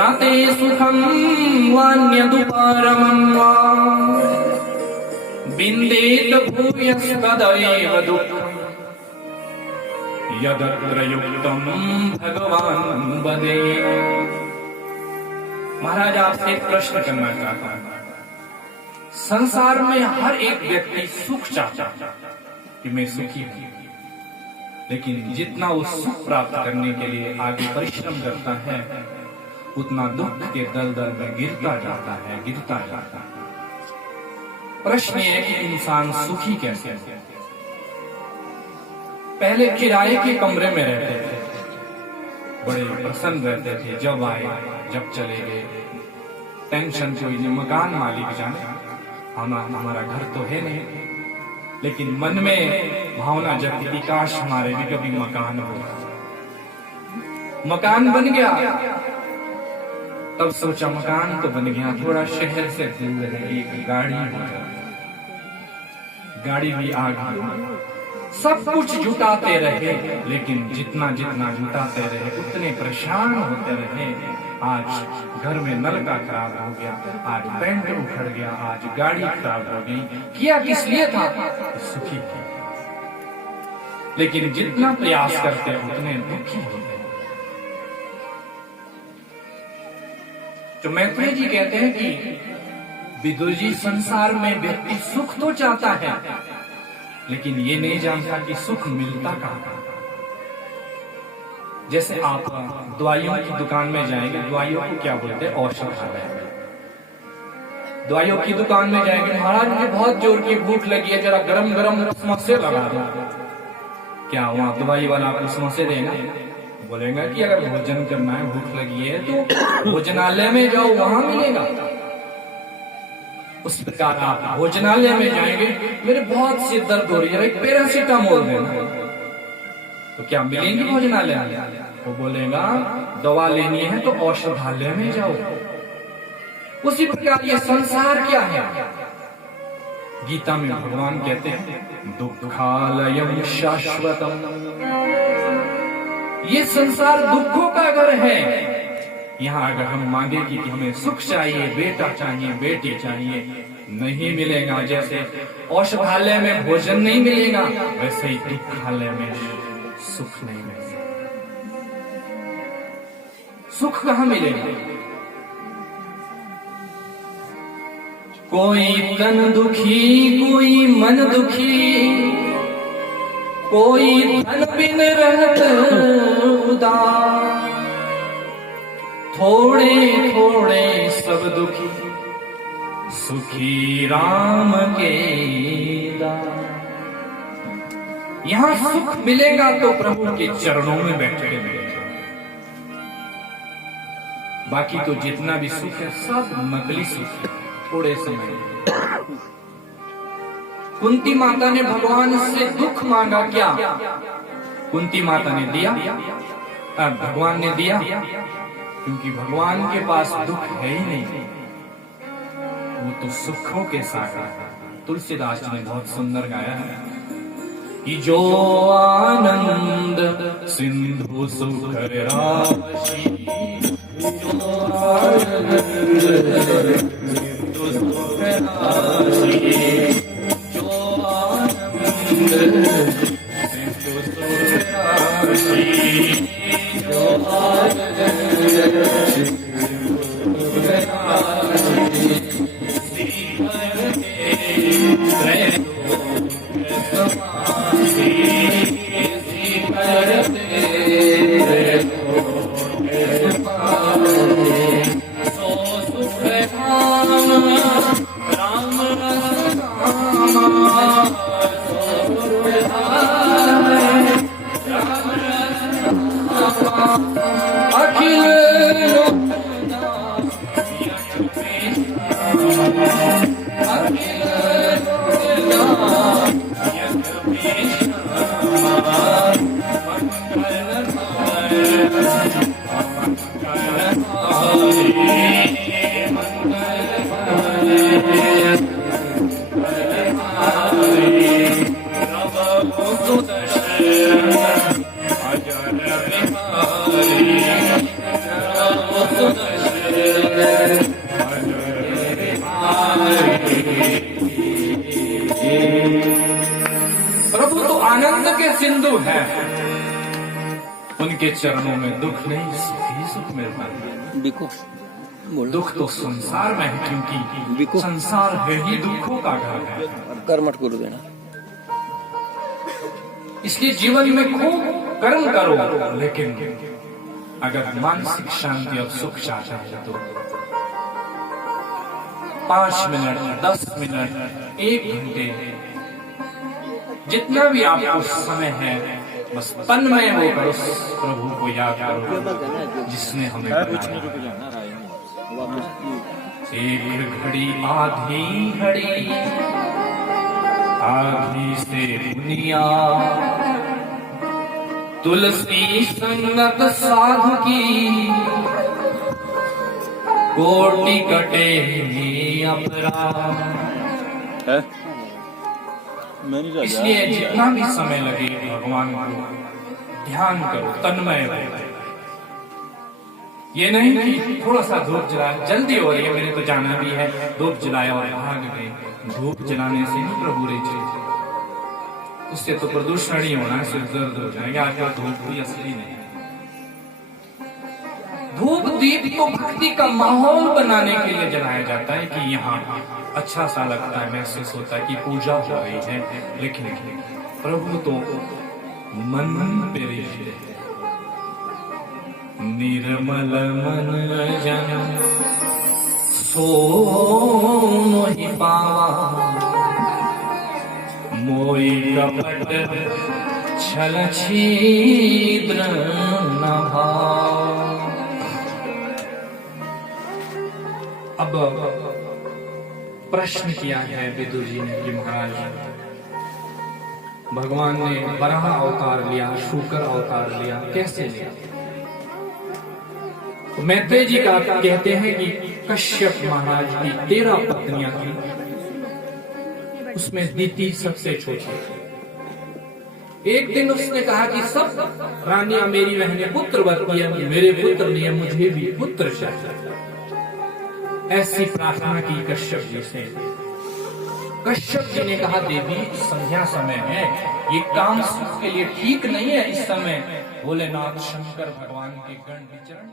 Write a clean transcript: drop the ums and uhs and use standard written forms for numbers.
नाते सुखम वान्यदुपारमं वा बिंदेत भूयस्तदैव दुःखम् यदत्र युक्तम् भगवान वदे। महाराज आपसे एक प्रश्न करना चाहता हूं। संसार में हर एक व्यक्ति सुख चाहता है कि मैं सुखी हूं, लेकिन जितना वो सुख प्राप्त करने के लिए आगे परिश्रम करता है उतना दुख के दलदल में गिरता जाता है। प्रश्न ये है कि इंसान सुखी कैसे है? पहले किराए के कमरे में रहते थे, बड़े प्रसन्न रहते थे, जब आए जब चले गए, टेंशन कोई नहीं, मकान मालिक जाने, हमारा घर तो है नहीं, लेकिन मन में भावना जगती थी काश हमारे भी कभी मकान हो। मकान बन गया, तब सोचा मकान तो बन गया, थोड़ा शहर से दूर है, एक गाड़ी भी आ गई। सब कुछ जुटाते रहे, लेकिन जितना जितना जुटाते रहे उतने परेशान होते रहे। आज घर में नल का खराब हो गया, आज पेंट उखड़ गया, आज गाड़ी खराब हो गई। किया किस लिए था? सुखी थी, लेकिन जितना प्रयास करते उतने दुखी होते। तो मैत्रेय जी कहते हैं कि विदुर जी, संसार में व्यक्ति सुख तो चाहता है, लेकिन ये नहीं जानता कि सुख मिलता कहां। जैसे आप दवाइयों की दुकान में जाएंगे, दवाइयों को क्या बोलते हैं? औषधालय। दवाइयों की दुकान में जाएंगे, महाराज मुझे बहुत जोर की भूख लगी है, जरा गरम गरम समोसे लगा दो। क्या वहां दवाई वाला आपको समोसे देगा? बोलेगा कि अगर भोजन करना है, भूख लगी है तो भोजनालय में जाओ, वहां मिलेगा। उस प्रकार आप भोजनालय में जाएंगे, मेरे बहुत सिर दर्द हो रही है, एक पैरासीटामोल देना, तो क्या मिलेंगे भोजनालय में? वो बोलेगा दवा लेनी है तो औषधालय में जाओ। उसी प्रकार ये संसार क्या है? गीता में भगवान कहते हैं दुखालयम शाश्वतम, ये संसार दुखों का घर है। यहाँ अगर हम मांगे कि हमें सुख चाहिए, बेटा चाहिए, बेटी चाहिए, नहीं मिलेगा। जैसे औषधालय में भोजन नहीं मिलेगा, वैसे ही दुखालय में सुख नहीं मिलेगा। सुख कहाँ मिलेगा? कोई तन दुखी, कोई मन दुखी, कोई धन बिन रहत उदास, थोड़े थोड़े सब दुखी, सुखी राम के दास। यहां सुख मिलेगा तो प्रभु के चरणों में बैठ के मिलेगा। बाकी तो जितना भी सुख है सब नकली सुख है, थोड़े समय। कुंती माता ने भगवान से दुख मांगा, क्या कुंती माता ने दिया? भगवान ने दिया, क्योंकि भगवान के पास दुख है ही नहीं, वो तो सुखों के सागर है। तुलसीदास जी ने बहुत सुंदर गाया है कि जो आनंद सिंधु सुख राशि, जो आनंद सिंधु सुख राशि, जो आनंद सिंधु सुख राशि, जो आनंद Hare सिंधु है, उनके चरणों में दुख नहीं सुख ही सुख मिलता है। बिको बोल दुख तो संसार में है, क्योंकि संसार है ही दुखों का घर है। कर मत करो देना। इसलिए जीवन में खूब कर्म करो, लेकिन अगर मानसिक शांति और सुख चाहते हैं तो 5 मिनट, 10 मिनट, 1 घंटे, जितना भी आपको समय है, बस तन्मय होकर उस प्रभु को याद करो जिसने हमें बनाया। एक घड़ी आधी घड़ी आधी से दुनिया, तुलसी संगत साधु की कोटि कटे अपराध। इसलिए जितना भी समय लगे भगवान को ध्यान करो, तन्मय हो। ये नहीं कि थोड़ा सा धूप जलाया, जल्दी हो रही है, मैंने तो जाना भी है, धूप जलाया और भाग गए। धूप जलाने से नहीं प्रभु रहे, उससे तो प्रदूषण ही होना, सिर दर्द हो जाएगा। आजकल धूप भी असली नहीं। धूप दीप तो भक्ति का माहौल बनाने के लिए जलाया जाता है कि यहाँ अच्छा सा लगता है, महसूस होता है कि पूजा हो रही है। लेकिन प्रभु तो मन पे रहते हैं। निर्मल मन जन सोनो ही पावा, मोई कपट छल छिद्र न भाव। अब प्रश्न किया है विदुर जी ने कि महाराज, भगवान ने वराह अवतार लिया, शूकर अवतार लिया, कैसे लिया? तो मैत्रेय जी का कहते हैं कि कश्यप महाराज की 13 पत्नियां थी, उसमें दीति सबसे छोटी। एक दिन उसने कहा कि सब रानियां मेरी बहनें पुत्रवती हैं, मेरे पुत्र नहीं, मुझे भी पुत्र चाहिए। ऐसी प्रार्थना की कश्यप जी से। कश्यप जी ने कहा, देवी संध्या समय है, ये काम सुख के लिए ठीक नहीं है इस समय। भोलेनाथ शंकर भगवान के गण विचरण